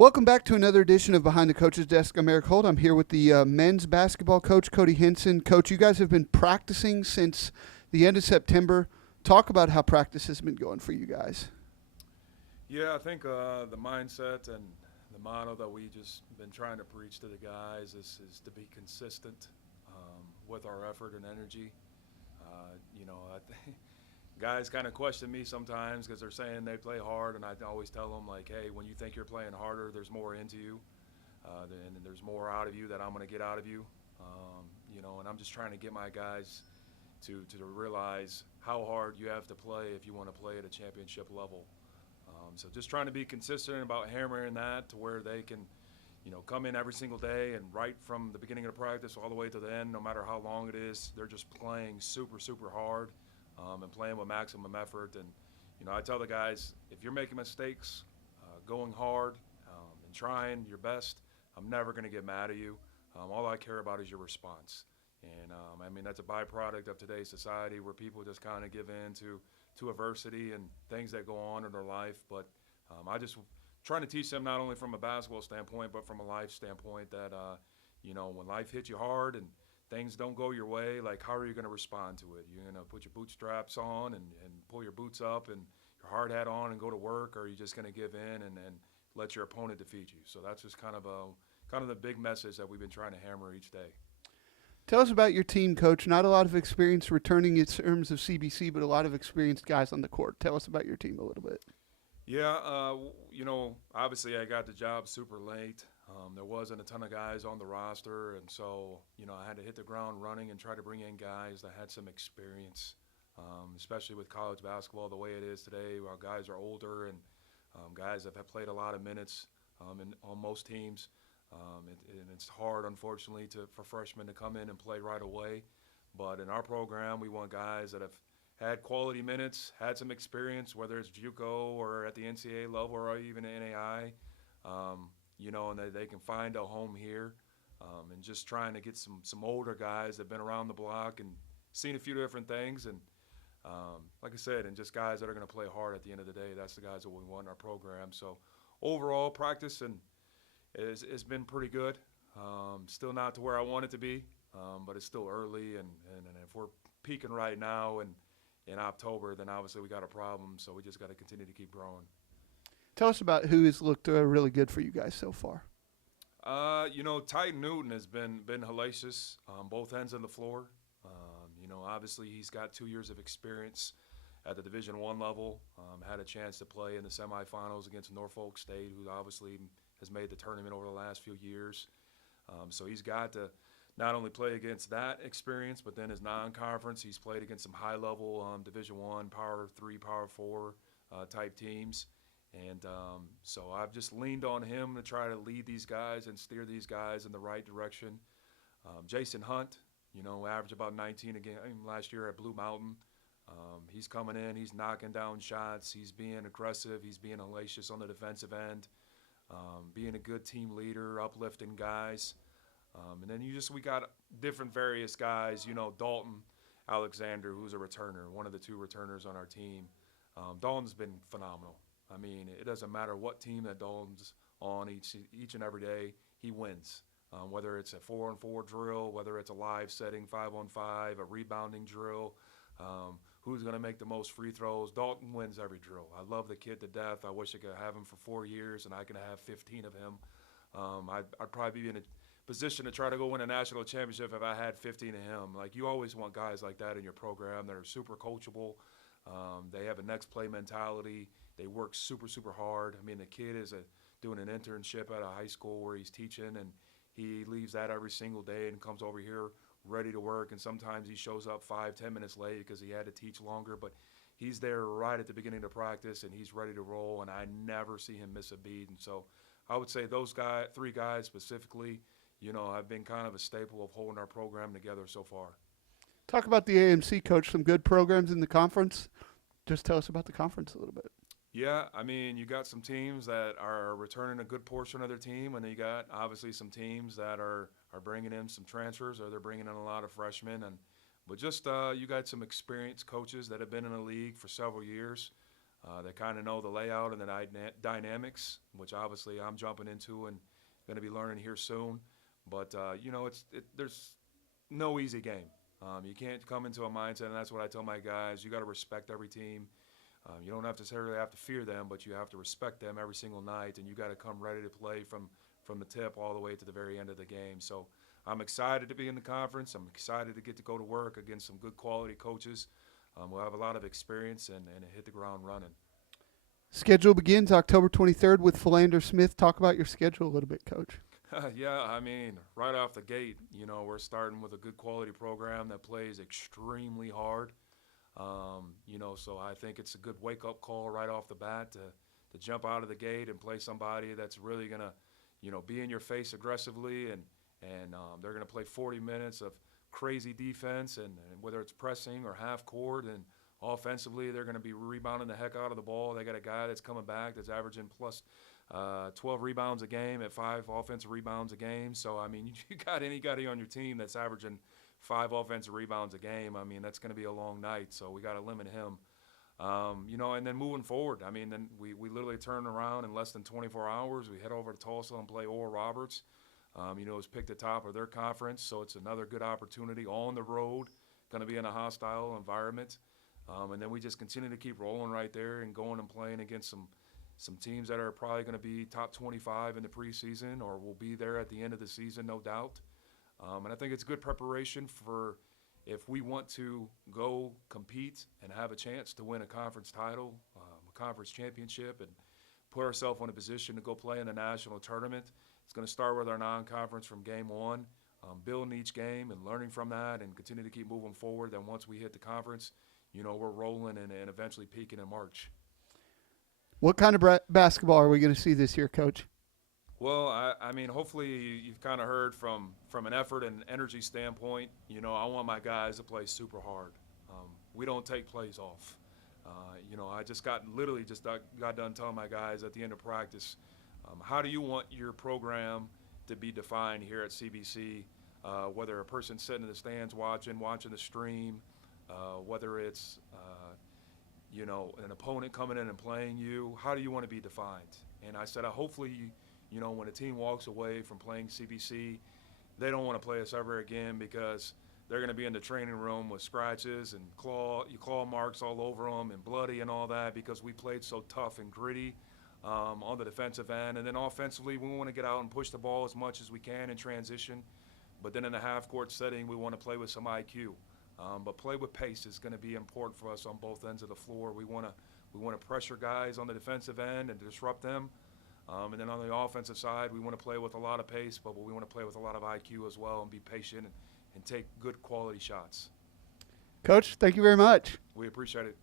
Welcome back to another edition of Behind the Coach's Desk. I'm Eric Holt. I'm here with the men's basketball coach, Cody Henson. Coach, you guys have been practicing since the end of September. Talk about how practice has been going for you guys. Yeah, I think the mindset and the motto that we just been trying to preach to the guys is to be consistent with our effort and energy. I think guys kind of question me sometimes because they're saying they play hard, and I always tell them, like, hey, when you think you're playing harder, there's more into you, and there's more out of you that I'm going to get out of you. And I'm just trying to get my guys to realize how hard you have to play if you want to play at a championship level. So just trying to be consistent about hammering that to where they can, come in every single day and right from the beginning of the practice all the way to the end, no matter how long it is, they're just playing super, super hard and playing with maximum effort. And, I tell the guys, if you're making mistakes, going hard and trying your best, I'm never going to get mad at you. All I care about is your response. And, that's a byproduct of today's society where people just kind of give in to adversity and things that go on in their life. But I just trying to teach them not only from a basketball standpoint, but from a life standpoint that, when life hits you hard and things don't go your way, like, how are you going to respond to it? You're going to put your bootstraps on and pull your boots up and your hard hat on and go to work, or are you just going to give in and let your opponent defeat you? So that's just kind of the big message that we've been trying to hammer each day. Tell us about your team, Coach. Not a lot of experience returning in terms of CBC, but a lot of experienced guys on the court. Tell us about your team a little bit. Yeah, obviously I got the job super late. There wasn't a ton of guys on the roster, and so, I had to hit the ground running and try to bring in guys that had some experience, especially with college basketball the way it is today, while guys are older and guys that have played a lot of minutes on most teams. And it's hard, unfortunately, for freshmen to come in and play right away. But in our program, we want guys that have had quality minutes, had some experience, whether it's JUCO or at the NCAA level or even NAI, and they can find a home here. And just trying to get some older guys that have been around the block and seen a few different things. And like I said, and just guys that are going to play hard at the end of the day. That's the guys that we want in our program. So overall, practice it's been pretty good. Still not to where I want it to be, but it's still early. And if we're peaking right now and in October, then obviously we got a problem. So we just got to continue to keep growing. Tell us about who has looked really good for you guys so far. Titan Newton has been hellacious on both ends of the floor. Obviously he's got 2 years of experience at the Division I level. Had a chance to play in the semifinals against Norfolk State, who obviously has made the tournament over the last few years. So he's got to not only play against that experience, but then his non-conference, he's played against some high-level Division I, Power 3, Power 4 type teams. And so I've just leaned on him to try to lead these guys and steer these guys in the right direction. Jason Hunt, averaged about 19 again last year at Blue Mountain. He's coming in, he's knocking down shots, he's being aggressive, he's being hellacious on the defensive end, being a good team leader, uplifting guys. And then we got different various guys, Dalton Alexander, who's a returner, one of the two returners on our team. Dalton's been phenomenal. It doesn't matter what team that Dalton's on each and every day, he wins. Whether it's a 4-on-4 drill, whether it's a live setting 5-on-5, a rebounding drill, who's going to make the most free throws, Dalton wins every drill. I love the kid to death. I wish I could have him for 4 years and I can have 15 of him. I'd probably be in a position to try to go win a national championship if I had 15 of him. Like, you always want guys like that in your program that are super coachable. They have a next play mentality. They work super, super hard. The kid is doing an internship at a high school where he's teaching, and he leaves that every single day and comes over here ready to work. And sometimes he shows up 5-10 minutes late because he had to teach longer. But he's there right at the beginning of practice, and he's ready to roll, and I never see him miss a beat. And so I would say those three guys specifically, have been kind of a staple of holding our program together so far. Talk about the AMC, Coach. Some good programs in the conference. Just tell us about the conference a little bit. Yeah, you got some teams that are returning a good portion of their team, and then you got obviously some teams that are bringing in some transfers, or they're bringing in a lot of freshmen. But just you got some experienced coaches that have been in the league for several years. They kind of know the layout and the dynamics, which obviously I'm jumping into and going to be learning here soon. But there's no easy game. You can't come into a mindset, and that's what I tell my guys. You got to respect every team. You don't necessarily have to fear them, but you have to respect them every single night, and you got to come ready to play from the tip all the way to the very end of the game. So I'm excited to be in the conference. I'm excited to get to go to work against some good quality coaches. We'll have a lot of experience and hit the ground running. Schedule begins October 23rd with Philander Smith. Talk about your schedule a little bit, Coach. Yeah, I mean, right off the gate, we're starting with a good quality program that plays extremely hard. So I think it's a good wake-up call right off the bat to jump out of the gate and play somebody that's really going to, be in your face aggressively, and they're going to play 40 minutes of crazy defense, and whether it's pressing or half court, and offensively they're going to be rebounding the heck out of the ball. They got a guy that's coming back that's averaging plus 12 rebounds a game at 5 offensive rebounds a game. So, I mean, you got anybody on your team that's averaging 5 offensive rebounds a game, I mean, that's going to be a long night. So we got to limit him. And then moving forward, I mean, then we literally turn around in less than 24 hours. We head over to Tulsa and play Oral Roberts. It's picked the top of their conference, so it's another good opportunity on the road, going to be in a hostile environment. And then we just continue to keep rolling right there and going and playing against some teams that are probably going to be top 25 in the preseason or will be there at the end of the season, no doubt. And I think it's good preparation for if we want to go compete and have a chance to win a conference title, a conference championship, and put ourselves in a position to go play in the national tournament. It's going to start with our non-conference from game one, building each game and learning from that and continue to keep moving forward. Then once we hit the conference, we're rolling and eventually peaking in March. What kind of basketball are we going to see this year, Coach? Well, I mean, hopefully you've kind of heard from an effort and energy standpoint. I want my guys to play super hard. We don't take plays off. I just got done telling my guys at the end of practice, how do you want your program to be defined here at CBC? Whether a person sitting in the stands watching the stream, whether it's an opponent coming in and playing you, how do you want to be defined? And I said, hopefully, when a team walks away from playing CBC, they don't want to play us ever again because they're going to be in the training room with scratches and claw marks all over them and bloody and all that because we played so tough and gritty on the defensive end. And then offensively, we want to get out and push the ball as much as we can in transition. But then in the half-court setting, we want to play with some IQ. But play with pace is going to be important for us on both ends of the floor. We want to pressure guys on the defensive end and disrupt them. And then on the offensive side, we want to play with a lot of pace, but we want to play with a lot of IQ as well and be patient and take good quality shots. Coach, thank you very much. We appreciate it.